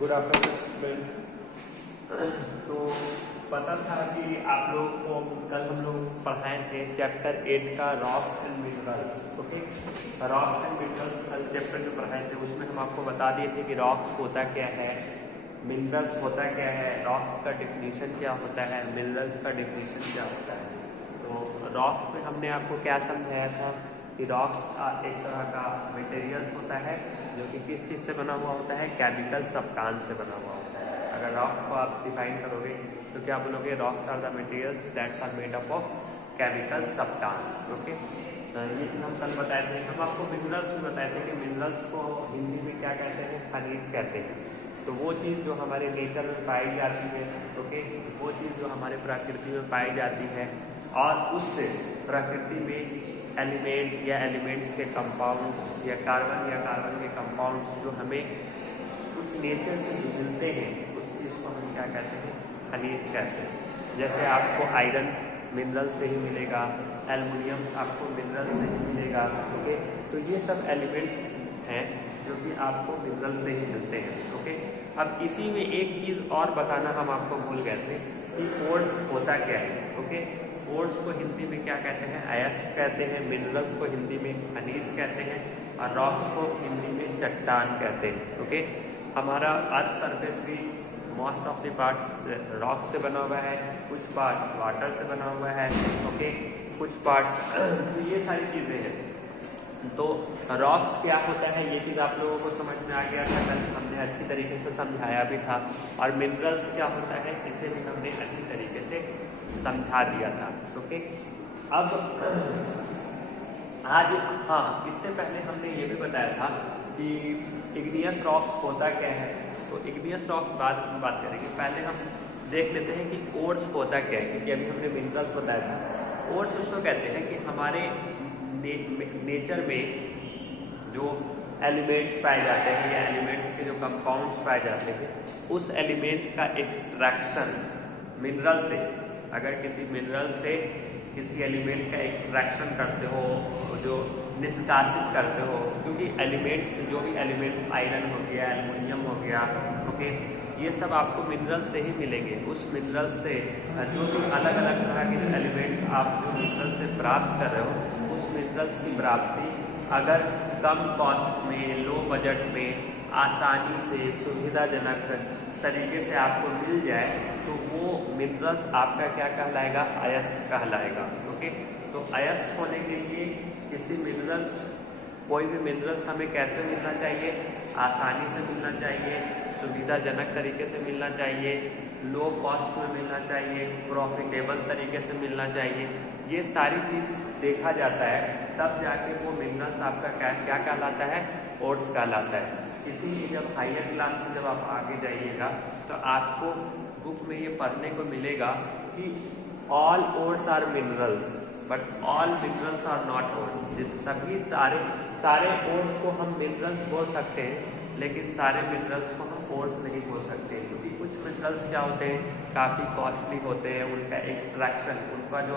Good afternoon. तो पता था कि आप लोग को कल हम लोग पढ़ाए थे चैप्टर 8 का rocks and minerals. Okay, rocks and minerals कल चैप्टर जो पढ़ाए थे उसमें हम आपको बता दिए थे कि रॉक्स होता क्या है, मिनरल्स होता क्या है, रॉक्स का डेफिनेशन क्या होता है, मिनरल्स का डेफिनेशन क्या होता है। तो रॉक्स में हमने आपको क्या समझाया था कि रॉक्स एक तरह का मटेरियल्स होता है जो कि किस चीज़ से बना हुआ होता है, केमिकल सब्सटेंस से बना हुआ होता है। अगर रॉक को आप डिफाइन करोगे तो क्या बोलोगे, rocks are the materials that's are made up of chemical substance. Okay, ये चीज़ हम कल बताए थे। हम आपको मिनरल्स भी बताए थे कि मिनरल्स को हिंदी में क्या कहते हैं, खनिज कहते हैं। तो वो चीज़ जो हमारे नेचर में पाई जाती है, ओके, वो चीज़ जो हमारे प्रकृति में पाई जाती है और उससे प्रकृति में एलिमेंट या एलिमेंट्स के कंपाउंड्स या कार्बन के कंपाउंड्स जो हमें उस नेचर से मिलते हैं उस चीज़ को हम क्या कहते हैं, खनिज कहते हैं। जैसे आपको आयरन मिनरल से ही मिलेगा, एल्युमिनियम आपको मिनरल से ही मिलेगा। ओके, तो ये सब एलिमेंट्स हैं जो कि आपको मिनरल से ही मिलते हैं। ओके, अब इसी में एक चीज़ और बताना हम आपको भूल गए थे कि ओर्स होता क्या है। ओके, ओर्स को हिंदी में क्या कहते हैं, अयस्क कहते हैं, मिनरल्स को हिंदी में खनिज कहते हैं और रॉक्स को हिंदी में चट्टान कहते हैं। ओके, हमारा अर्थ सरफेस भी most of the parts rock से बना हुआ है, कुछ पार्ट्स वाटर से बना हुआ है। ओके, कुछ पार्ट्स तो ये सारी चीज़ें हैं। तो रॉक्स क्या होता है ये चीज़ आप लोगों को समझ में आ गया था, कल हमने अच्छी तरीके से समझाया भी था। और मिनरल्स क्या होता है इसे भी हमने अच्छी तरीके से समझा दिया था। ओके, अब आज इससे पहले हमने ये भी बताया था कि इग्नियस रॉक्स होता क्या है। तो इग्नियस रॉक्स बाद में बात करेंगे, पहले हम देख लेते हैं कि ओर्स होता क्या है, क्योंकि अभी हमने मिनरल्स बताया था। ओर्स उसको कहते हैं कि हमारे नेचर में जो एलिमेंट्स पाए जाते हैं या एलिमेंट्स के जो कंपाउंड्स पाए जाते हैं उस एलिमेंट का एक्सट्रैक्शन मिनरल से, अगर किसी मिनरल से किसी एलिमेंट का एक्सट्रैक्शन करते हो, जो निष्कासित करते हो, क्योंकि एलिमेंट्स जो भी एलिमेंट्स आयरन हो गया, एल्युमिनियम हो गया, ओके, ये सब आपको मिनरल से ही मिलेंगे। उस मिनरल से जो भी अलग अलग तरह के एलिमेंट्स आप जो मिनरल से प्राप्त कर रहे हो उस मिनरल्स की प्राप्ति अगर कम कॉस्ट में, लो बजट में, आसानी से, सुविधाजनक तरीके से आपको मिल जाए तो वो मिनरल्स आपका क्या कहलाएगा, अयस्क कहलाएगा। ओके, तो अयस्क होने के लिए किसी मिनरल्स, कोई भी मिनरल्स हमें कैसे मिलना चाहिए, आसानी से मिलना चाहिए, सुविधाजनक तरीके से मिलना चाहिए, लो कॉस्ट में मिलना चाहिए, प्रॉफिटेबल तरीके से मिलना चाहिए। ये सारी चीज़ देखा जाता है, तब जाके वो मिनरल्स आपका क्या कहलाता है, ओर्स कहलाता है। इसीलिए जब हायर क्लास में जब आप आगे जाइएगा तो आपको बुक में ये पढ़ने को मिलेगा कि all ores are minerals but all minerals are not ores. सभी सारे ओर्स को हम मिनरल्स बोल सकते हैं लेकिन सारे मिनरल्स को हम ओर्स नहीं बोल सकते, क्योंकि कुछ मिनरल्स क्या होते हैं, काफ़ी कॉस्टली होते हैं, उनका एक्सट्रैक्शन, उनका जो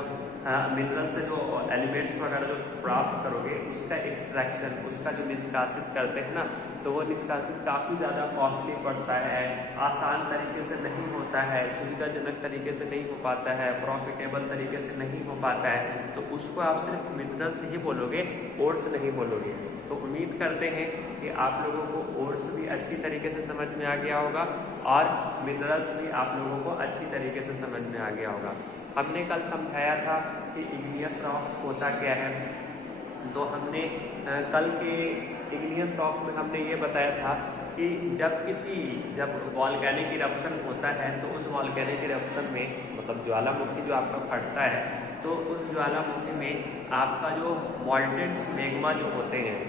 मिनरल से जो एलिमेंट्स वगैरह जो प्राप्त करोगे उसका एक्सट्रैक्शन, उसका जो निष्कासित करते हैं ना, तो वो निष्कासित काफ़ी ज़्यादा कॉस्टली पड़ता है, आसान तरीके से नहीं होता है, सुविधाजनक तरीके से नहीं हो पाता है, प्रॉफिटेबल तरीके से नहीं हो पाता है। तो उसको आप सिर्फ मिनरल्स ही बोलोगे, ओर्स नहीं बोलोगे। तो उम्मीद करते हैं कि आप लोगों को ओर्स भी अच्छी तरीके से समझ में आ गया होगा और मिनरल्स भी आप लोगों को अच्छी तरीके से समझ में आ गया होगा। हमने कल समझाया था कि इग्नियस रॉक्स होता क्या है। तो हमने कल के इग्नियस रॉक्स में हमने ये बताया था कि जब वॉल्केनिक इरप्शन होता है तो उस वॉल्केनिक इरप्शन में, मतलब ज्वालामुखी जो आपका फटता है, तो उस ज्वालामुखी में आपका जो मॉल्टेड मैग्मा जो होते हैं,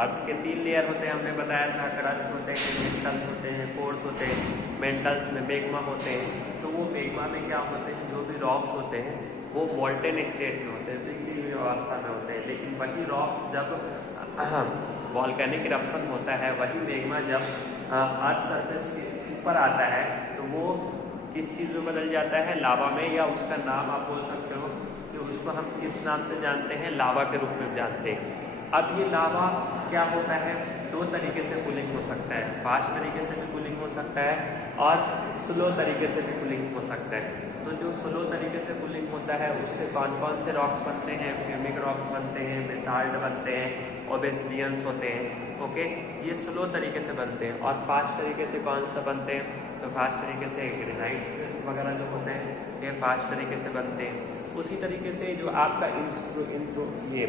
अर्थ के 3 लेयर होते हैं, हमने बताया था, क्रस्ट होते हैं, मेंटल्स होते हैं, कोर्स होते हैं। मेंटल्स में मैग्मा होते हैं, तो वो मैग्मा में क्या होते हैं, जो भी रॉक्स होते हैं वो मोल्टेन स्टेट में होते हैं, पिघली हुई अवस्था में होते हैं। लेकिन वही रॉक्स जब वॉल्केनिक इरप्शन होता है, वही मैग्मा जब अर्थ सरफेस के ऊपर आता है तो वो किस चीज़ में बदल जाता है, लावा में, या उसका नाम आप बोल सकते हो कि उसको हम किस नाम से जानते हैं, लावा के रूप में जानते हैं। अब ये लावा क्या होता है, दो तरीके से कूलिंग हो सकता है, फास्ट तरीके से भी कूलिंग हो सकता है और स्लो तरीके से भी कूलिंग हो सकता है। तो जो स्लो तरीके से कूलिंग होता है उससे कौन कौन से रॉक्स बनते हैं, फ्यूमिक रॉक्स बनते हैं, बेसाल्ट बनते हैं, ओबेसिडियंस होते हैं। ओके, ये स्लो तरीके से बनते हैं। और फास्ट तरीके से कौन सा बनते हैं, तो फास्ट तरीके से ग्रेनाइट्स वगैरह जो होते हैं ये फास्ट तरीके से बनते हैं। उसी तरीके से जो आपका ये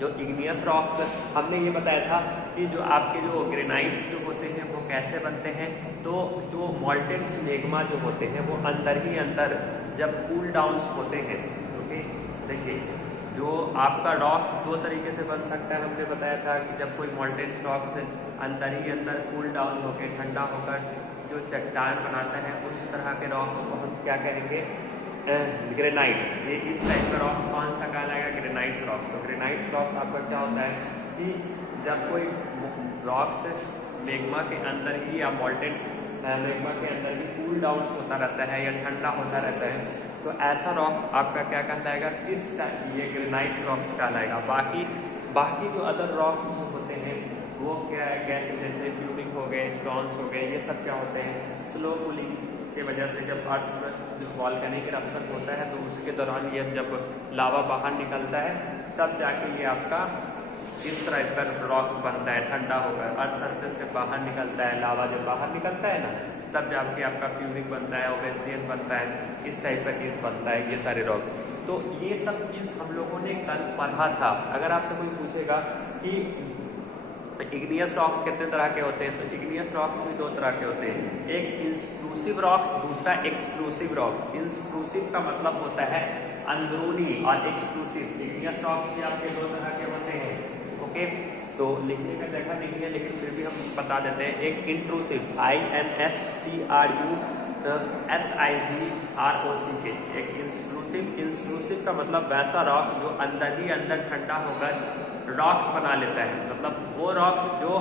जो इग्नियस रॉक्स हमने ये बताया था कि जो आपके जो ग्रेनाइट्स जो होते हैं वो कैसे बनते हैं, तो जो मॉल्टेन स्मेग्मा जो होते हैं वो अंदर ही अंदर जब कूल डाउन्स होते हैं, ओके, देखिए जो आपका रॉक्स दो तरीके से बन सकता है। हमने बताया था कि जब कोई मॉल्टेन रॉक्स अंदर ही अंदर कूल डाउन होकर ठंडा होकर जो चट्टान बनाता है उस तरह के रॉक्स को हम क्या कहेंगे, ग्रेनाइट्स। ये इस टाइप का रॉक्स कौन सा कहलाएगा, ग्रेनाइट्स रॉक्स। तो ग्रेनाइट्स रॉक्स आपका क्या होता है कि जब कोई रॉक्स मैग्मा के अंदर ही या मॉल्टेन मैग्मा के अंदर ही कूल डाउन होता रहता है या ठंडा होता रहता है, तो ऐसा रॉक्स आपका क्या कहलाएगा, किस टाइप, ये ग्रेनाइट्स रॉक्स कहलाएगा। बाकी जो अदर रॉक्स होते हैं वो क्या है, कैसे जैसे फ्यूमिक हो गए, स्टोन्स हो गए, ये सब क्या होते हैं, स्लो कूलिंग की वजह से जब अर्थ क्रस्ट वॉल्केनिक इरप्शन होता है तो उसके दौरान ये जब लावा बाहर निकलता है तब जाके ये आपका इस तरह का रॉक्स बनता है, ठंडा होकर अर्थ सरफेस से बाहर निकलता है। लावा जब बाहर निकलता है ना तब जाके आपका फ्यूमिक बनता है, ओबेसिडियन बनता है, इस टाइप का चीज़ बनता है, ये सारे रॉक। तो ये सब चीज़ हम लोगों ने कल पढ़ा था। अगर आपसे कोई पूछेगा कि इग्नियस रॉक्स कितने तरह के होते हैं, तो इग्नियस रॉक्स भी दो तरह के होते हैं, एक इंट्रूसिव रॉक्स, दूसरा एक्सक्लूसिव रॉक्स। इंट्रूसिव का मतलब होता है अंदरूनी और एक्सक्लूसिव। इग्नियस रॉक्स भी आपके दो तरह के होते हैं, ओके। तो लिखने का जगह नहीं है लेकिन फिर भी हम बता देते हैं। एक इंट्रूसिव INSTRUSIVROC के, एक इंट्रूसिव का मतलब वैसा रॉक जो अंदर ही अंदर ठंडा होकर रॉक्स बना लेता है, मतलब वो रॉक्स जो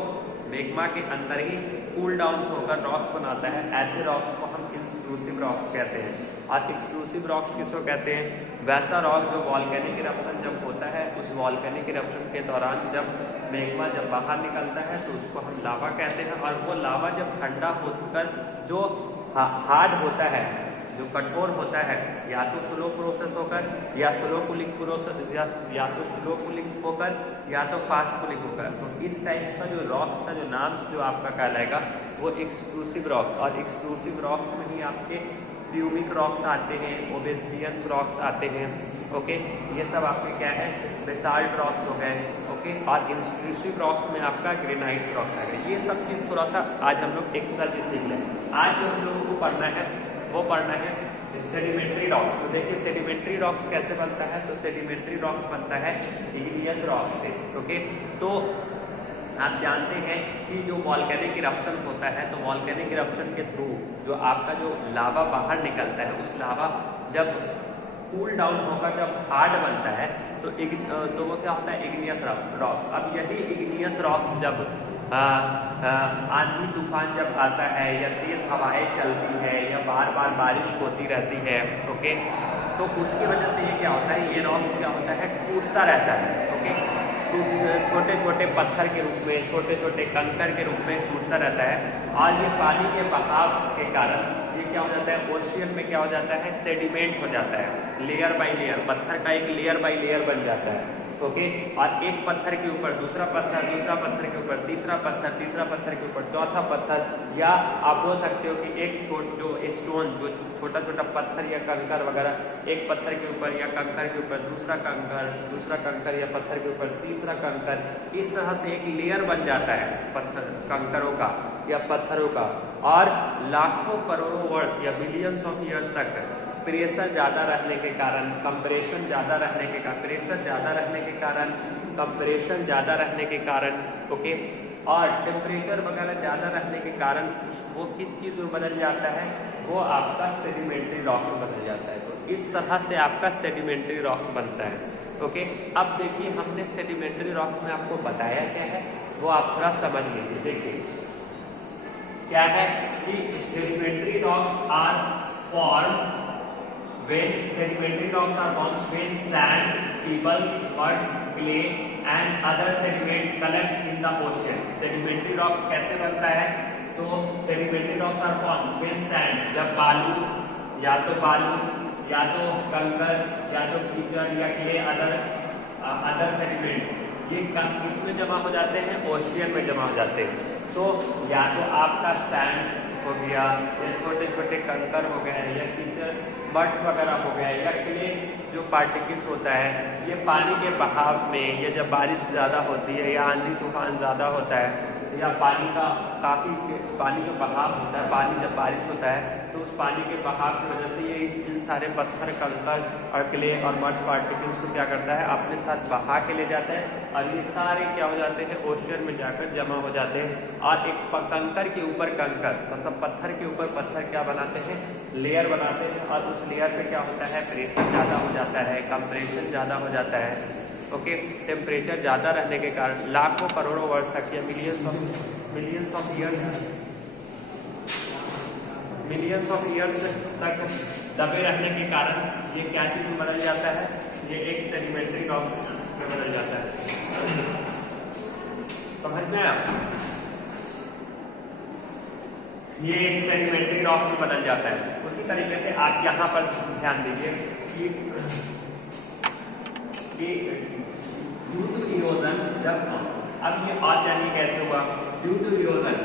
मैग्मा के अंदर ही कूल डाउन होकर रॉक्स बनाता है, ऐसे रॉक्स को हम इंट्रूसिव रॉक्स कहते हैं। और एक्सक्लूसिव रॉक्स किसको कहते हैं, वैसा रॉक जो वॉल्केनिक इरप्शन जब होता है उस वॉल्केनिक इरप्शन के दौरान जब मैग्मा जब बाहर निकलता है तो उसको हम लावा कहते हैं। और वो लावा जब ठंडा होकर जो हार्ड होता है, जो कठोर होता है, या तो स्लो प्रोसेस होकर या स्लो कूलिंग प्रोसेस या तो स्लो कूलिंग होकर या तो फास्ट कूलिंग होकर, तो इस टाइप्स का जो रॉक्स का जो नाम जो आपका कहलाएगा वो एक्सक्लूसिव रॉक्स। और एक्सक्लूसिव रॉक्स में ही आपके फ्यूमिक रॉक्स आते हैं, ओबेसिडियंस रॉक्स आते हैं, ओके। ये सब आपके क्या है, बेसाल्ट रॉक्स हो गए, ओके। और इंट्रूसिव रॉक्स में आपका ग्रेनाइट्स रॉक्स आ गए। ये सब चीज़ थोड़ा सा आज हम लोग एक्स्ट्रा चीज सीख लें। आज जो हम लोगों को पढ़ना है वो पढ़ना है सेडिमेंट्री रॉक्स। तो देखिए सेडिमेंट्री रॉक्स कैसे बनता है, तो सेडिमेंट्री रॉक्स बनता है इग्नियस रॉक्स से, ओके। तो आप जानते हैं कि जो वॉल्केनिक इरप्शन होता है तो वॉल्केनिक इरप्शन के थ्रू जो आपका जो लावा बाहर निकलता है, उस लावा जब कूल डाउन होकर जब हार्ड बनता है तो वो क्या होता है, इग्नियस रॉक्स। अब यही इग्नियस रॉक्स जब आंधी तूफान जब आता है या तेज़ हवाएं चलती है या बार बार बारिश होती रहती है, ओके, तो उसकी वजह से ये क्या होता है, ये रॉक्स क्या होता है, टूटता रहता है, ओके। तो छोटे छोटे पत्थर के रूप में, छोटे छोटे कंकर के रूप में टूटता रहता है। और ये पानी के बहाव के कारण ये क्या हो जाता है, ओशियन में क्या हो जाता है, सेडिमेंट हो जाता है, लेयर बाय लेयर, पत्थर का एक लेयर बाय लेयर बन जाता है, ओके। और एक पत्थर के ऊपर दूसरा पत्थर, दूसरा पत्थर के ऊपर तीसरा पत्थर, तीसरा पत्थर के ऊपर चौथा पत्थर, या आप बोल सकते हो कि एक जो स्टोन, जो छोटा छोटा पत्थर या कंकर वगैरह, एक पत्थर के ऊपर या कंकर के ऊपर दूसरा कंकर या पत्थर के ऊपर तीसरा कंकर, इस तरह से एक लेयर बन जाता है पत्थर कंकरों का या पत्थरों का। और लाखों करोड़ों वर्ष या बिलियंस ऑफ ईयर्स तक प्रेशर ज़्यादा रहने के कारण, कंप्रेशन ज़्यादा रहने के कारण, प्रेशर ज़्यादा रहने के कारण, कंप्रेशन ज़्यादा रहने के कारण, ओके, और टेम्परेचर वगैरह ज़्यादा रहने के कारण वो किस चीज़ में बदल जाता है, वो आपका सेडिमेंट्री रॉक्स में बदल जाता है। तो इस तरह से आपका सेडिमेंट्री रॉक्स बनता है, ओके। अब देखिए हमने सेडिमेंट्री रॉक्स में आपको बताया क्या है, वो आप थोड़ा समझ लीजिए। देखिए क्या है कि sedimentary rocks are form when sedimentary rocks are formed when sand pebbles, mud, clay and other sediment collect in the ocean. Sedimentary rocks कैसे बनता है? तो sedimentary rocks are formed when sand, जब बालू या तो कंकर या तो कीचड़ या क्ले अदर सेडिमेंट ये इसमें जमा हो जाते हैं, ओशियन में जमा हो जाते हैं। तो या तो आपका सैंड हो गया या छोटे छोटे कंकर हो गए या कीचड़ बर्ड्स वगैरह हो गए या क्ले जो पार्टिकल्स होता है, ये पानी के बहाव में या जब बारिश ज़्यादा होती है या आंधी तूफान ज़्यादा होता है या पानी का बहाव होता है, पानी जब बारिश होता है तो उस पानी के बहाव की वजह से ये इन सारे पत्थर कंकर और क्ले और मर्ज पार्टिकल्स को क्या करता है, अपने साथ बहा के ले जाता है और ये सारे क्या हो जाते हैं, ओशियन में जाकर जमा हो जाते हैं। और एक कंकर के ऊपर कंकर मतलब पत्थर के ऊपर पत्थर क्या बनाते हैं, लेयर बनाते हैं और उस लेयर पे क्या होता है, प्रेशर ज़्यादा हो जाता है, कंप्रेशन ज़्यादा हो जाता है। ओके, टेम्परेचर ज़्यादा रहने के कारण लाखों करोड़ों वर्ष तक या मिलियंस ऑफ ईयर्स तक दबे रहने के कारण ये क्या चीज़ में बदल जाता है, ये एक सेडिमेंट्री रॉक में बदल जाता है। समझ में आया? ये एक सेडिमेंट्री रॉक में बदल जाता है। उसी तरीके से आप यहाँ पर ध्यान दीजिए कि ड्यू टू इरोजन, जब अब ये और जानिए कैसे हुआ। ड्यू टू इरोजन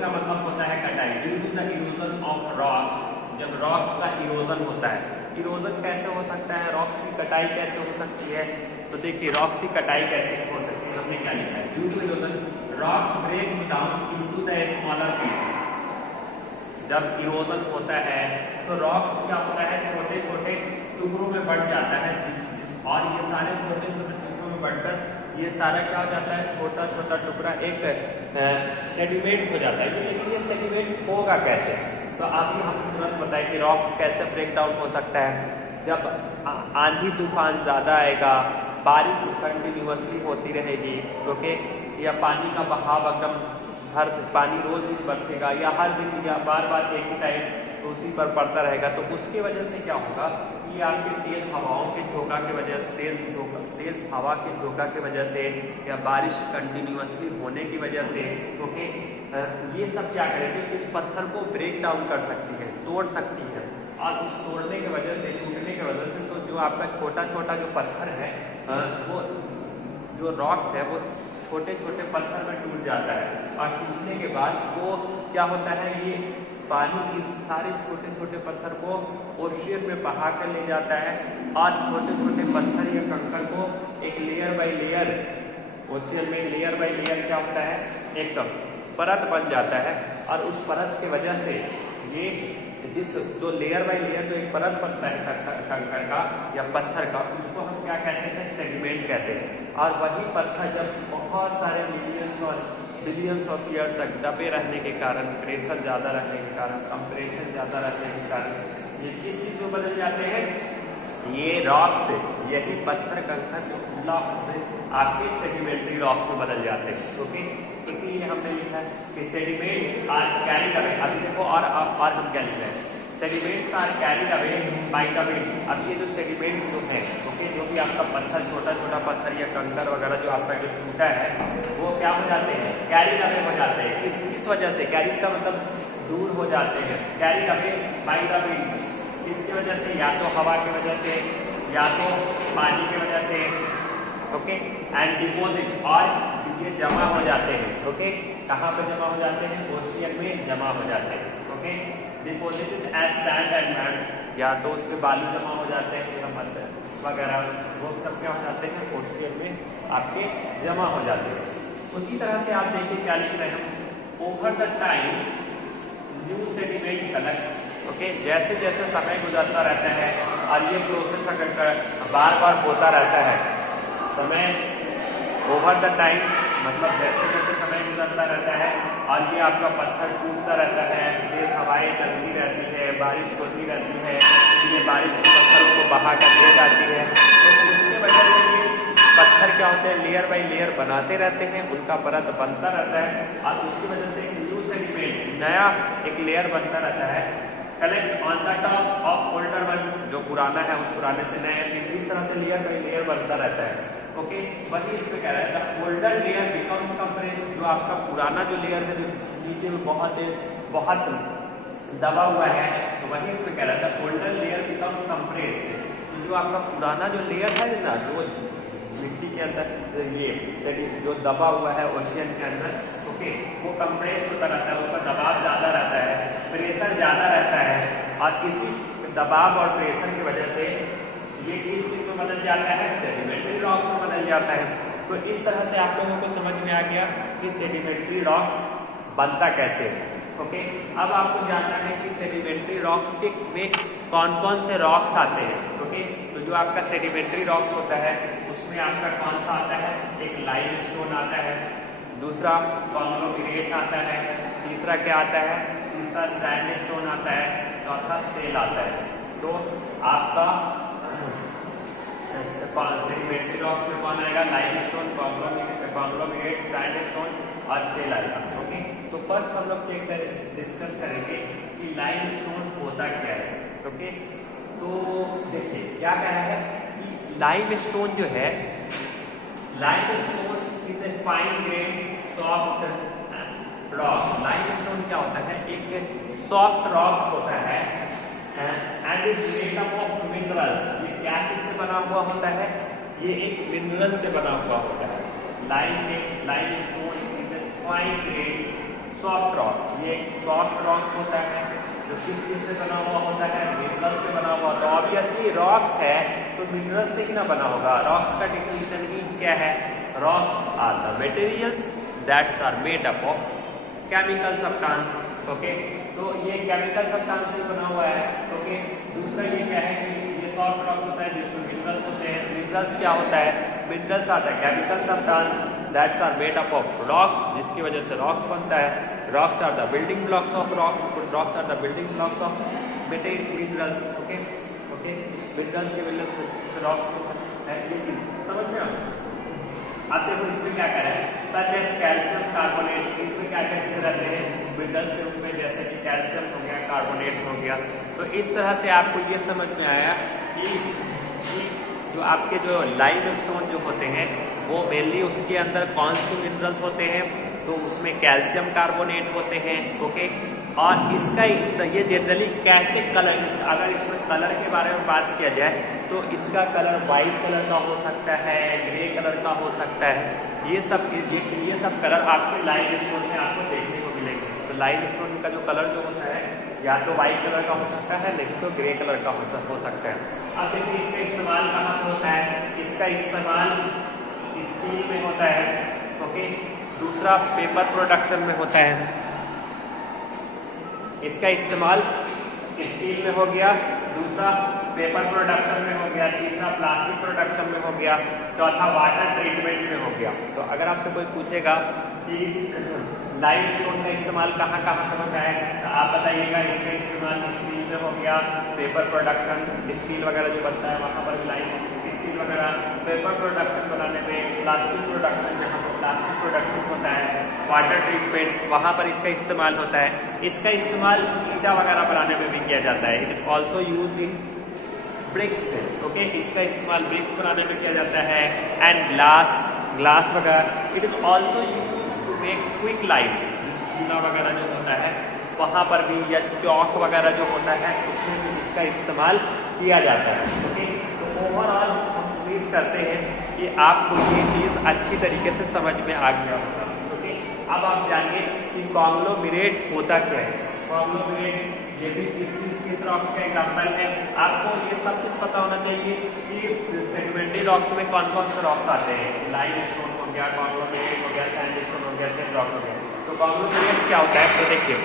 का मतलब होता है कटाई। Due to the erosion of rocks, जब रॉक्स का इरोजन होता है, इरोजन कैसे हो सकता है, रॉक्स की कटाई कैसे हो सकती है, तो देखिए रॉक्स की कटाई कैसे हो सकती है, हमने क्या लिखा है, due to erosion rocks breaks down into the smaller pieces. जब इरोजन होता है तो रॉक्स क्या होता है, छोटे छोटे टुकड़ों में बढ़ जाता है और ये सारे छोटे छोटे टुकड़ों में बढ़कर ये सारा क्या हो जाता है, छोटा छोटा टुकड़ा एक सेडिमेंट हो जाता है। तो लेकिन ये सेडिमेंट होगा कैसे, तो अभी हम तुरंत बताएं कि रॉक्स कैसे ब्रेक डाउन हो सकता है। जब आंधी तूफान ज़्यादा आएगा, बारिश कंटिन्यूअसली होती रहेगी, ओके, या पानी का बहाव एकदम हर पानी रोज दिन बरसेगा या हर दिन या बार बार एक ही टाइम तो उसी पर पड़ता रहेगा, तो उसकी वजह से क्या होगा कि आपके तेज हवाओं के झोंका की वजह से, तेज हवा के झोंका की वजह से या बारिश कंटिन्यूअसली होने की वजह से, ओके, ये सब क्या करेंगे, इस पत्थर को ब्रेक डाउन कर सकती है, तोड़ सकती है। और उस तोड़ने की वजह से, टूटने की वजह से, तो जो आपका छोटा छोटा जो पत्थर है, वो जो रॉक्स है वो छोटे छोटे पत्थर में टूट जाता है और टूटने के बाद वो क्या होता है, ये पानी इस सारे छोटे छोटे पत्थर को ओशियन में बहा कर ले जाता है और छोटे छोटे पत्थर या कंकड़ को एक लेयर बाय लेयर, ओशियन में लेयर बाय लेयर क्या होता है, एक परत बन जाता है और उस परत की वजह से ये जो लेयर बाय लेयर जो एक परत बनता है कंकड़ का या पत्थर का, उसको हम क्या कहते हैं, सेडिमेंट कहते हैं। और वही पत्थर जब बहुत सारे बिलियंस ऑफ ईयर्स तक दबे रहने के कारण, प्रेशर ज़्यादा रहने के कारण, कंप्रेशन ज़्यादा रहने के कारण ये किस चीज़ में बदल जाते हैं, ये रॉक्स, यही पत्थर कंकड़ जो आपके सेडिमेंट्री रॉक्स में बदल जाते हैं। ओके, इसीलिए हमने लिखा है कि सेडिमेंट्स आर कैरीड अवे। अभी देखो और हम क्या लिख रहे हैं, sediments are carried away by the wind. अब ये जो सेडिमेंट्स जो हैं, ओके, जो भी आपका पत्थर, छोटा छोटा पत्थर या कंकड़ वगैरह जो आपका जो टूटा है, वो क्या हो जाते हैं, कैरीड अवे हो जाते हैं। किस वजह से, कैरीड का मतलब दूर हो जाते हैं, carried away by the wind. इसकी वजह से, या तो हवा की वजह से या तो पानी की वजह से, ओके, एंड डिपोजिट, और ये जमा हो जाते हैं। ओके, कहाँ पे जमा हो जाते हैं, ओशियन में जमा हो जाते हैं। Okay, deposited as sand and mud, या तो उसमें बालू जमा हो जाते हैं या पत्थर वगैरह, वो सब क्या हो जाते हैं, ओशियन में आपके जमा हो जाते हैं। उसी तरह से आप देखिए क्या लिख रहे हैं, over the time new sediment collect. Okay, जैसे जैसे समय गुजरता रहता है और ये प्रोसेस अगर बार बार होता रहता है, समय ओवर द टाइम मतलब जैसे जैसे समय गुजरता रहता है और ये आपका पत्थर टूटता रहता है, तेज हवाएं चलती रहती है, बारिश होती रहती है, ये बारिश के पत्थरों को बहा कर ले जाती है, तो इसके वजह से ये पत्थर क्या होते हैं, लेयर बाय लेयर बनाते रहते हैं, उनका परत बनता रहता है और उसकी वजह से एक न्यू सेडिमेंट, नया एक लेयर बनता रहता है collect on the top of older one, जो पुराना है उस पुराने से नए, फिर इस तरह से लेयर बाई लेयर बनता रहता है। ओके, वही इस पे कह रहा है ओल्डर लेयर बिकम्स कंप्रेस, जो आपका पुराना जो लेयर है जो नीचे में बहुत दबा हुआ है, तो वही इस पे कह रहा था ओल्डर लेयर बिकम्स कंप्रेस, जो आपका पुराना जो लेयर है ना, जो मिट्टी के अंदर ये जो दबा हुआ है ओशियन के अंदर, ओके, वो कंप्रेस होता रहता है, उसका दबाव ज़्यादा रहता है, प्रेशर ज़्यादा रहता है, और इसी दबाव और प्रेशर की वजह से ये किस चीज़ में बदल जाता है, सेडिमेंट्री रॉक्स में बदल जाता है। तो इस तरह से आप लोगों को समझ में आ गया कि सेडिमेंट्री रॉक्स बनता कैसे है। ओके, अब आपको जानना है कि सेडिमेंट्री रॉक्स के में कौन कौन से रॉक्स आते हैं। ओके, तो जो आपका सेडिमेंट्री रॉक्स होता है उसमें आपका कौन सा आता है, एक लाइमस्टोन आता है, दूसरा कॉन्ग्लोमेरेट आता है, तीसरा क्या आता है, तीसरा सैंडस्टोन आता है, चौथा सेल आता है। तो आपका सेडिमेंट्री रॉक्स में कौन आएगा, लाइमस्टोन, कॉन्ग्लोमेरेट, सैंडस्टोन और सेल आएगा। ओके, तो फर्स्ट हम लोग डिस्कस करेंगे कि लाइमस्टोन होता क्या है। ओके, तो देखिए क्या कह रहा है कि लाइमस्टोन जो है, limestone is a fine grain soft rock. Limestone क्या होता है, एक सॉफ्ट रॉक होता है and is made up of minerals. ये क्या चीज से बना हुआ होता है, ये एक मिनरल से बना हुआ होता है। Limestone is a fine grain soft rock, ये एक सॉफ्ट रॉक होता है जो किस चीज से बना हुआ होता है, मिनरल से बना हुआ होता है। ऑब्वियसली रॉक्स है तो मिनरल से ही ना बना होगा। रॉक्स का डेफिनेशन ही क्या है, rocks are the materials that's are made up of chemical substance. Okay, तो ये केमिकल सब्सटेंस से बना हुआ है। ओके, दूसरा ये क्या है कि ये सॉफ्ट रॉक होता है जिसमें मिनरल्स होते हैं। मिनरल्स क्या होता है, मिनरल्स आता है chemical substance that's are made up of rocks, जिसकी वजह से रॉक्स बनता है। Rocks are the building blocks of rocks are the building blocks of minerals. Okay, minerals के वजह से रॉक्स है, ये चीज समझ में आ। अब देखो इसमें क्या कह रहा है, सच एज कैल्शियम कार्बोनेट, इसमें क्या क्या चीजें रहते हैं मिनरल्स के रूप में, जैसे कि कैल्शियम हो गया, कार्बोनेट हो गया। तो इस तरह से आपको ये समझ में आया कि जो आपके जो लाइमस्टोन जो होते हैं वो मेनली उसके अंदर कौन से मिनरल्स होते हैं, तो उसमें कैल्शियम कार्बोनेट होते हैं। ओके, और इसका ये जनरली कैसे कलर, अगर इसमें कलर के बारे में बात किया जाए तो इसका कलर वाइट कलर का हो सकता है, ग्रे कलर का हो सकता है। ये सब कलर आपके लाइमस्टोन में आपको देखने को मिलेंगे। तो लाइमस्टोन का जो कलर जो होता है या तो वाइट कलर का हो सकता है, नहीं तो ग्रे कलर का हो सकता है। अब देखिए इसका इस्तेमाल कहाँ पर होता है, इसका इस्तेमाल स्टील में होता है। ओके, दूसरा पेपर प्रोडक्शन में होता है, इसका इस्तेमाल स्टील में हो गया, दूसरा पेपर प्रोडक्शन में हो गया, तीसरा प्लास्टिक प्रोडक्शन में हो गया, चौथा वाटर ट्रीटमेंट में हो गया। तो अगर आपसे कोई पूछेगा कि लाइमस्टोन का इस्तेमाल कहाँ कहाँ पर होता है, तो आप बताइएगा इसका इस्तेमाल स्टील में हो गया, पेपर प्रोडक्शन, स्टील वगैरह जो बनता है वहाँ पर लाइम स्टील वगैरह, पेपर प्रोडक्शन बनाने में, प्लास्टिक प्रोडक्शन जहाँ पर प्लास्टिक प्रोडक्शन होता है, वाटर ट्रीटमेंट वहाँ पर इसका इस्तेमाल होता है। इसका इस्तेमाल ईंटा वगैरह बनाने में भी किया जाता है। It is also used in bricks. Okay, इसका इस्तेमाल ब्रिक्स बनाने में किया जाता है एंड ग्लास वगैरह। It is also use to make quick lights, चूल्हा वगैरह जो होता है वहाँ पर भी, या चौक वगैरह जो होता है उसमें भी इसका इस्तेमाल किया जाता है। ओके, तो ओवरऑल हम उम्मीद करते हैं कि आपको ये चीज़ अच्छी तरीके से समझ में आ गया होगा। ओके, अब आप जानिए कि कॉन्ग्लोमेरेट होता क्या है। कॉन्ग्लोमेरेट ये भी किस रॉक्स का एग्जाम्पल है। आपको ये सब कुछ पता होना चाहिए कि सेडिमेंट्री रॉक्स में कौन कौन से रॉक्स आते हैं। लाइमस्टोन हो गया, कॉन्ग्लोमेरेट हो गया, सैंडस्टोन हो गया, सेल रॉक हो गया। तो कॉन्ग्लोमेरेट क्या होता है, तो देखिए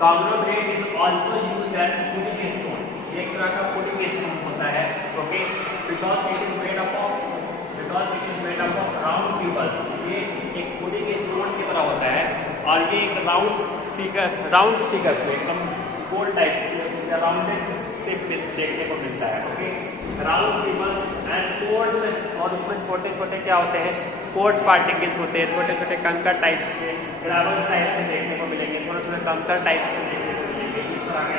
conglomerate is also used as pudding stone. एक तरह का पुडिंग स्टोन होता है। Okay, because it is made up of round tubules. ये एक पुडिंग स्टोन की तरह होता है और ये एक राउंड स्टिकर्स में एकदम गोल टाइप से राउंडेड शेप देखने को मिलता है। Okay, round tubules and course, और उसमें छोटे छोटे क्या होते हैं, कोर्स पार्टिकल्स होते हैं, छोटे छोटे कंकर टाइप के, ग्रेवल्स टाइप में देखने को मिलेंगे, थोड़े थोड़े कंकर टाइप में देखने को मिलेंगे। इस तरह के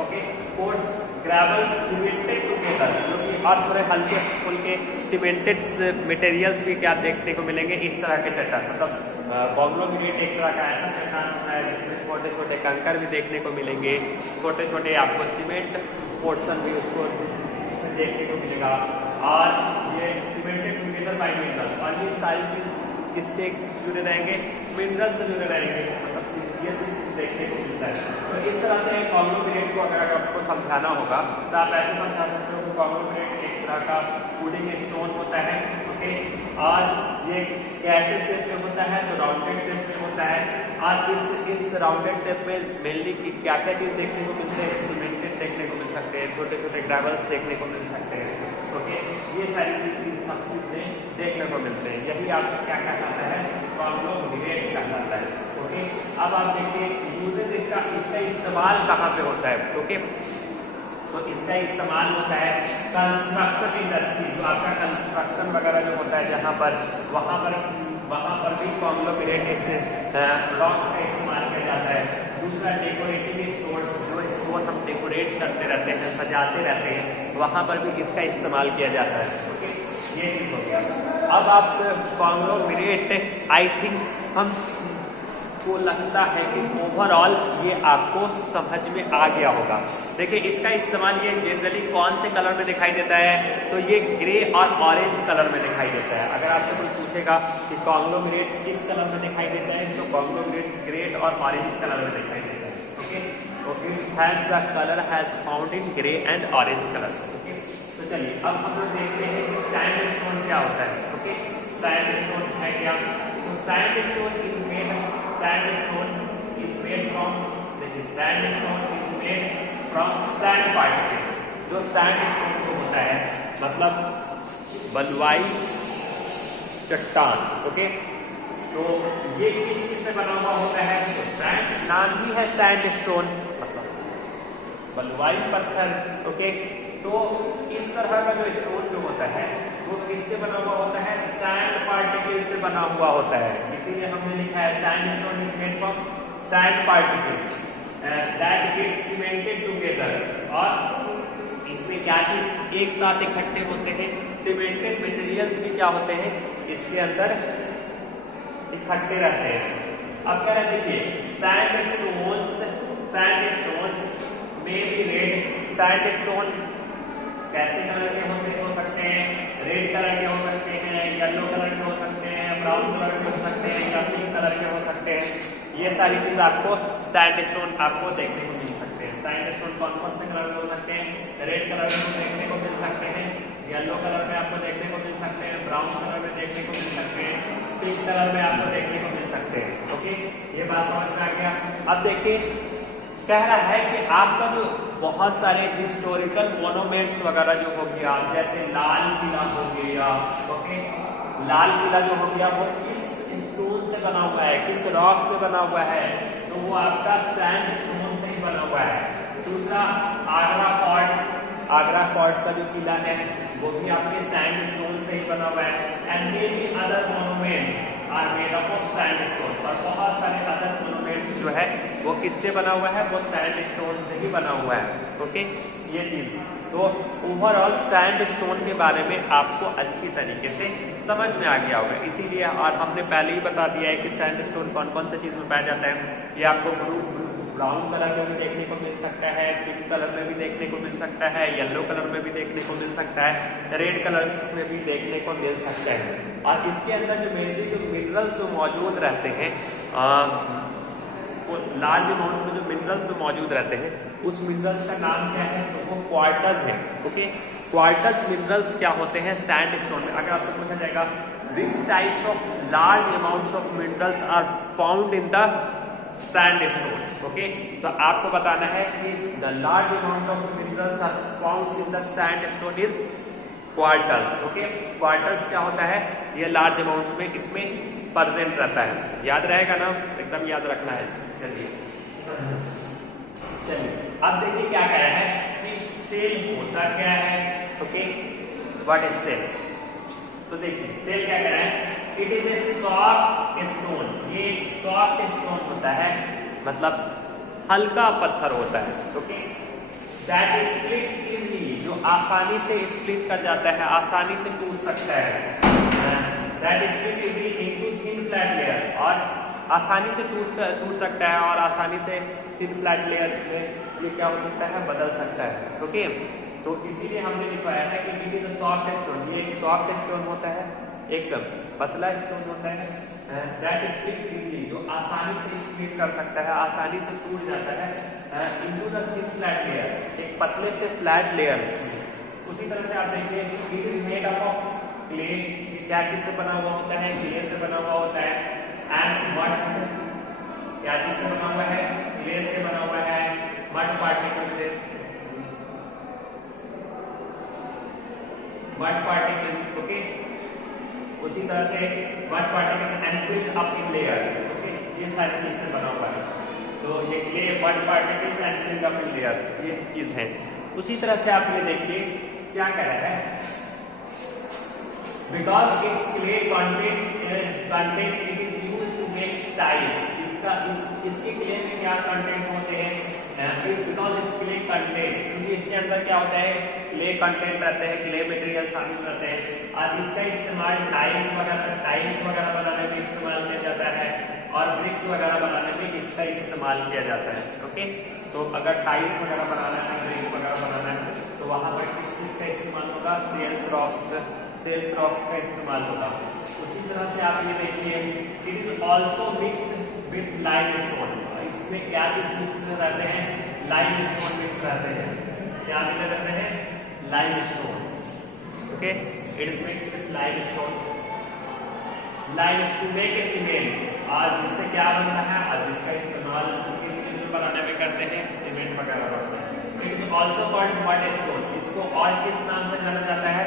okay, course gravel cemented together, जो कि और थोड़े हल्के फुल्के सीमेंटेड मटेरियल्स भी क्या देखने को मिलेंगे, इस तरह के चट्टान। मतलब कॉन्ग्लोमेरेट एक तरह का ऐसा चट्टान होता है जिसमें छोटे छोटे कंकर भी देखने को मिलेंगे, छोटे छोटे आपको सीमेंट पोर्शन भी उसको देखने को मिलेगा, और ये सीमेंटेड टुगेदर बाय मिनरल्स, और ये सारी चीज किससे जुड़े रहेंगे, मिनरल से जुड़े रहेंगे। मतलब ये चीज देखने को मिलता है। तो इस तरह से कॉन्ग्लोमेरेट को अगर आपको समझाना होगा तो आप ऐसे समझा सकते हो कि कॉन्ग्लोमेरेट एक तरह का पुडिंग स्टोन होता है, ओके, और ये कैसे शेप में होता है, तो राउंडेड शेप में होता है, और इस राउंडेड शेप में मेनली क्या क्या चीज देखने को मिलते हैं, सीमेंटेड देखने को मिल सकते हैं, छोटे छोटे ग्रेवल्स देखने को मिल सकते हैं, ओके, ये सारी चीज सब चीजें देखने को मिलते हैं। यही आपको क्या कहलाता है, कॉन्ग्लोमेरेट कहलाता है, ओके। अब आप देखिए यूजेज इसका इस्तेमाल कहाँ पे होता है, ओके, तो इसका इस्तेमाल होता है कंस्ट्रक्शन इंडस्ट्री, जो आपका कंस्ट्रक्शन वगैरह जो होता है जहाँ पर वहाँ पर भी कॉन्ग्लोमेरेट रॉक्स का इस्तेमाल किया जाता है। दूसरा डेकोरेटिव स्टोन्स, जो स्टोन हम डेकोरेट करते रहते हैं, सजाते रहते हैं, वहाँ पर भी इसका इस्तेमाल किया जाता है, ओके, ये चीज हो गया। अब आप कॉन्ग्लोमेरेट आई थिंक हम को लगता है कि ओवरऑल ये आपको समझ में आ गया होगा। देखिए इसका इस्तेमाल ये जनरली कौन से कलर में दिखाई देता है, तो ये ग्रे और ऑरेंज कलर में दिखाई देता है। अगर आपसे कोई पूछेगा कि कॉन्ग्लोमेरेट किस कलर में दिखाई देता है, तो कॉन्ग्लोमेरेट ग्रे और ऑरेंज कलर में दिखाई देता है, okay, okay, has the colour has found in grey and orange colour, okay. तो चलिए अब हम लोग देखते हैं कि सैंडस्टोन क्या होता है, ओके, सैंडस्टोन है क्या, तो सैंडस्टोन इज मेड from, देखिए sandstone is made from sand particles। जो sandstone को होता है मतलब बलुआई चट्टान, ओके, तो ये किस चीज से बना हुआ होता है, तो सैंड, नाम ही है सैंडस्टोन मतलब बलुआई पत्थर, ओके। तो इस तरह का जो स्टोन जो होता है वो किससे बना हुआ होता है, सैंड पार्टिकल से बना हुआ होता है। इसीलिए हमने लिखा है sandstone is made from sand particles that get cemented together, और इसमें क्या चीज एक साथ इकट्ठे होते हैं, सीमेंटेड मटेरियल्स भी क्या होते हैं इसके अंदर इकट्ठे रहते हैं। अब कह रहे देखिए सैंडस्टोन्स में भी रेड, सैंडस्टोन कैसे कलर के हो सकते हैं, रेड कलर के हो सकते हैं, येलो कलर के हो सकते हैं, ब्राउन कलर के हो सकते हैं, या पिंक कलर के हो सकते हैं। ये सारी चीज आपको सैंडस्टोन आपको देखने को मिल सकते हैं। सैंडस्टोन कौन कौन से कलर में हो सकते हैं, रेड कलर में देखने को मिल सकते हैं, येलो कलर में आपको देखने को मिल सकते हैं, ब्राउन कलर में देखने को मिल सकते हैं, पिंक कलर में आपको देखने को मिल सकते हैं, ओके, ये बात समझ में आ गया। अब देखिए कह रहा है कि आपका जो बहुत सारे हिस्टोरिकल मोनूमेंट्स वगैरह जो हो गया, जैसे लाल किला हो गया, ओके, लाल किला जो हो गया वो किस स्टोन से बना हुआ है, किस रॉक से बना हुआ है, तो वो आपका सैंड स्टोन से ही बना हुआ है। दूसरा आगरा फोर्ट का जो किला है वो भी आपके सैंड स्टोन से ही बना हुआ है। And many other monuments are made up of sandstone, और बहुत सारे अदर मोनूमेंट्स जो है वो किससे बना हुआ है, वो सैंड स्टोन से ही बना हुआ है, ओके, ये चीज। तो ओवरऑल सैंड स्टोन के बारे में आपको अच्छी तरीके से समझ में आ गया होगा। इसीलिए और हमने पहले ही बता दिया है कि सैंड स्टोन कौन कौन सी चीज में पाया जाता है। ये आपको ब्राउन कलर में भी देखने को मिल सकता है, पिंक कलर में भी देखने को मिल सकता है, येलो कलर में भी देखने को मिल सकता है, रेड कलर्स में भी देखने को मिल सकता है। और इसके अंदर जो मेनली जो मिनरल्स जो मौजूद रहते हैं, वो लार्ज अमाउंट में जो मिनरल्स मौजूद रहते हैं, उस मिनरल्स का नाम क्या है, तो वो क्वार्टज है, ओके। क्वार्टज मिनरल्स क्या होते हैं सैंड स्टोन में। अगर आपसे पूछा जाएगा which types of large amounts of minerals are found in the sandstone, okay, तो आपको बताना है कि the large amount of minerals are found in the sandstone is quartz, okay. Quartz क्या होता है, ये लार्ज अमाउंट्स में इसमें प्रेजेंट रहता है। याद रहेगा ना, एकदम याद रखना है। चलिए अब देखिए क्या कह रहा है कि सेल होता क्या है, ओके, व्हाट इज सेल। तो देखिए सेल क्या कह रहा है, it is a soft stone, ये सॉफ्ट स्टोन होता है, मतलब हल्का पत्थर होता है, ओके, दैट स्प्लिट्स इजीली, जो आसानी से स्प्लिट कर जाता है, आसानी से टूट सकता है। That split easily into thin flat layer, और आसानी से टूट सकता है और आसानी से थिन फ्लैट लेयर में ये क्या हो सकता है, बदल सकता है। ओके, तो इसीलिए हमने लिखवाया है कि it is a soft stone, ये एक सॉफ्ट स्टोन होता है, एकदम पतला स्टोन होता है। दैट स्प्लिट इजीली, जो आसानी से स्प्लिट कर सकता है, आसानी से टूट जाता है into the thin flat layer, एक पतले से फ्लैट लेयर। उसी तरह से आप देखिए it is made up of clay, क्या चीज से बना हुआ होता है, क्ले से बना हुआ होता है। एंड मड से, क्या चीज से बना हुआ है, क्ले से बना हुआ है, मड पार्टिकल से, मड पार्टिकल्स। ओके, उसी तरह से mud particles and filled up in layer. Okay, ये सारी चीज से बना हुआ है, तो ये clay, mud particles and filled up in layer, ये चीज है। उसी तरह से आप ये देखिए क्या कह रहा है, because it's clay content it is use to make tiles. इसके क्ले में क्या कंटेंट होते हैं, बिकॉज इट्स क्ले कंटेंट, क्योंकि इसके अंदर क्या होता है, क्ले कंटेंट रहते हैं, क्ले मटेरियल शामिल रहते हैं, और इसका इस्तेमाल टाइल्स वगैरह बनाने में इस्तेमाल किया जाता है, और ब्रिक्स वगैरह बनाने में इसका इस्तेमाल किया जाता है। ओके, तो अगर टाइल्स वगैरह बनाना है, ब्रिक्स वगैरह बनाना है, तो वहां पर किस चीज का इस्तेमाल होगा, सेल्स रॉक्स का इस्तेमाल होगा। उसी तरह से आप ये देखिए it is also mixed with limestone, इसमें क्या चीज मिक्स रहते हैं, लाइमस्टोन मिक्स रहते हैं, क्या मिले रहते हैं, limestone. Okay, it is mixed with limestone to make a cement, और जिससे क्या बनता है, और जिसका इस्तेमाल किस चीज में बनाने में करते हैं, सीमेंट वगैरह बनता है। It is also called mud stone, इसको और किस नाम से जाना जाता है,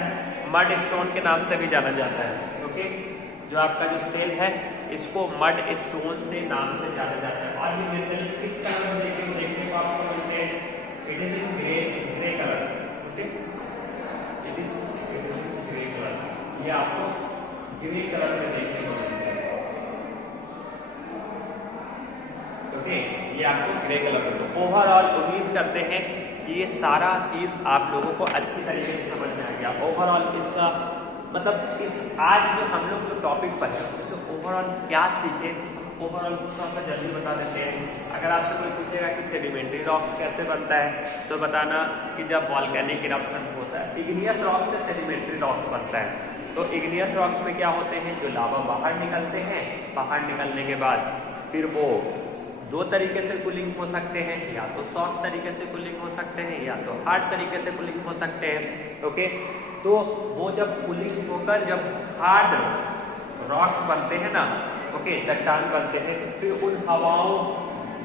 मड स्टोन के नाम से भी जाना जाता है। ओके, जो आपका जो सेल है इसको मड स्टोन से नाम से जाना जाता है। और ये जनरली किस कलर में देखने को आपको मिलते हैं, it is in grey colour. Okay, it is grey colour, ये आपको ग्रे कलर में देखने को मिलते हैं। ओके, ये आपको ग्रे कलर में। तो ओवरऑल उम्मीद करते हैं ये सारा चीज आप लोगों को अच्छी तरीके से समझ में आ गया। ओवरऑल इसका मतलब इस आज जो हम लोग जो टॉपिक पर है उससे ओवरऑल क्या सीखे, ओवरऑल थोड़ा सा जल्दी बता देते हैं। अगर आपसे कोई पूछेगा कि सेडिमेंट्री रॉक्स कैसे बनता है, तो बताना कि जब वॉल्केनिक इरप्शन होता है, इग्नियस रॉक से सेडिमेंट्री रॉक्स बनता है। तो इग्नियस रॉक्स में क्या होते हैं, जो लावा बाहर निकलते हैं, बाहर निकलने के बाद फिर वो दो तरीके से कूलिंग हो सकते हैं, या तो सॉफ्ट तरीके से कूलिंग हो सकते हैं, या तो हार्ड तरीके से कूलिंग हो सकते हैं। ओके, तो वो जब कूलिंग होकर जब हार्ड रॉक्स बनते हैं ना, ओके, चट्टान बनते हैं, फिर उन हवाओं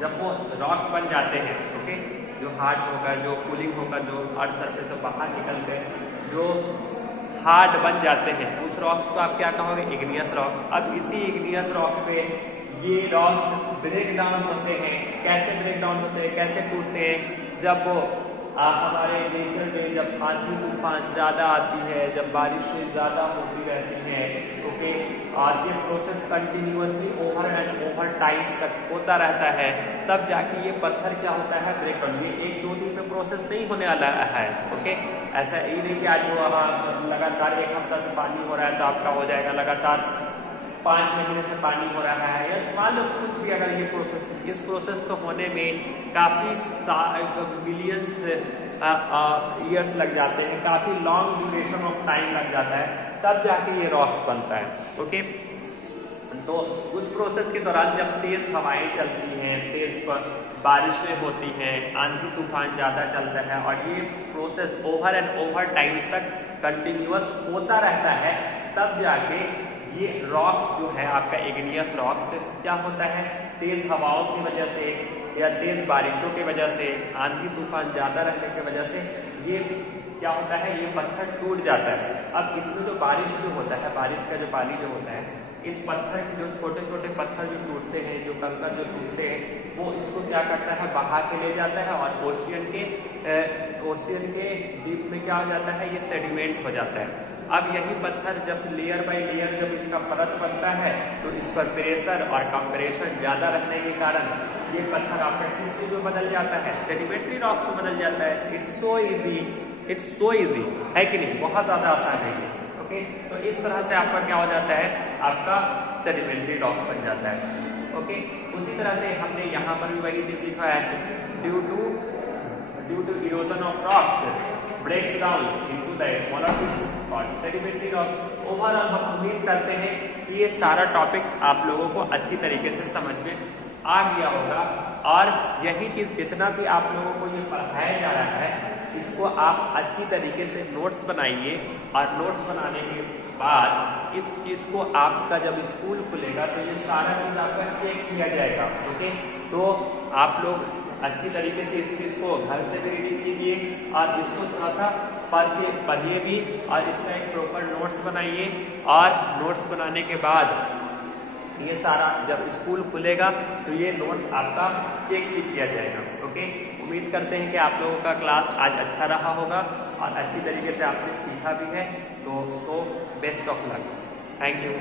जब वो रॉक्स बन जाते हैं, ओके, जो हार्ड होकर, जो कूलिंग होकर, जो अर्थ सरफेस से बाहर निकलते हैं, जो हार्ड बन जाते हैं, उस रॉक्स को आप क्या कहोगे, इग्नियस रॉक। अब इसी इग्नियस रॉक्स पे ये रॉक्स ब्रेक डाउन होते हैं। कैसे ब्रेक डाउन होते हैं, कैसे टूटते हैं, जब वो हमारे नेचर में जब आंधी तूफान ज़्यादा आती है, जब बारिशें ज़्यादा होती रहती हैं, ओके, और ये process continuously over and over times तक होता रहता है, तब जाके ये पत्थर क्या होता है, ब्रेक डाउन। ये 1-2 दिन में प्रोसेस नहीं होने वाला है। ओके, ऐसा ही नहीं कि आज वो लगातार 1 हफ्ता से पानी हो रहा है तो आपका हो जाएगा, लगातार 5 महीने से पानी हो रहा है, या मान लो कुछ भी, अगर ये प्रोसेस, इस प्रोसेस को होने में काफ़ी बिलियंस ईयर्स लग जाते हैं, काफ़ी लॉन्ग ड्यूरेशन ऑफ टाइम लग जाता है, तब जाके ये रॉक्स बनता है। ओके, तो उस प्रोसेस के दौरान जब तेज़ हवाएं चलती हैं, तेज़ बारिशें होती हैं, आंधी तूफान ज़्यादा चलता है, और ये process over and over times तक कंटिन्यूअस होता रहता है, तब जाके ये रॉक्स जो है आपका इग्नियस रॉक्स क्या होता है, तेज़ हवाओं की वजह से या तेज़ बारिशों की वजह से, आंधी तूफान ज़्यादा रहने की वजह से ये क्या होता है, ये पत्थर टूट जाता है। अब इसमें जो बारिश जो होता है, बारिश का जो पानी जो होता है, इस पत्थर के जो छोटे छोटे पत्थर जो टूटते हैं, जो कंकर जो टूटते हैं, वो इसको क्या करता है, बहा के ले जाता है, और ओशियन के डीप में क्या हो जाता है, ये सेडिमेंट हो जाता है। अब यही पत्थर जब लेयर बाय लेयर जब इसका परत बनता है तो इस पर प्रेशर और कंप्रेशन ज़्यादा रखने के कारण ये पत्थर आपका किस चीज़ में बदल जाता है, सेडिमेंट्री रॉक्स में बदल जाता है। इट्स सो इजी है कि नहीं, बहुत ज़्यादा आसान है ये। ओके, तो इस तरह से आपका क्या हो जाता है, आपका सेडिमेंट्री रॉक्स बन जाता है। ओके, उसी तरह से हमने यहाँ पर भी वही चीज़ लिखा है, due to erosion of rocks breaks down into the smaller pieces called sedimentary rock. Overall हम उम्मीद करते हैं कि ये सारा टॉपिक्स आप लोगों को अच्छी तरीके से समझ में आ गया होगा, और यही चीज़ जितना भी आप लोगों को ये पढ़ाया जा रहा है इसको आप अच्छी तरीके से नोट्स बनाइए, और नोट्स बनाने के बाद इस चीज़ को आपका जब स्कूल खुलेगा तो ये सारा चीज़ आपका चेक किया जाएगा। ओके, तो आप लोग अच्छी तरीके से इस चीज़ को घर से भी रीडिंग कीजिए और इसको थोड़ा सा पढ़िए भी, और इसका एक प्रॉपर नोट्स बनाइए, और नोट्स बनाने के बाद ये सारा जब स्कूल खुलेगा तो ये नोट्स आपका चेक भी किया जाएगा। ओके, उम्मीद करते हैं कि आप लोगों का क्लास आज अच्छा रहा होगा और अच्छी तरीके से आपने सीखा भी है। तो best of luck, thank you.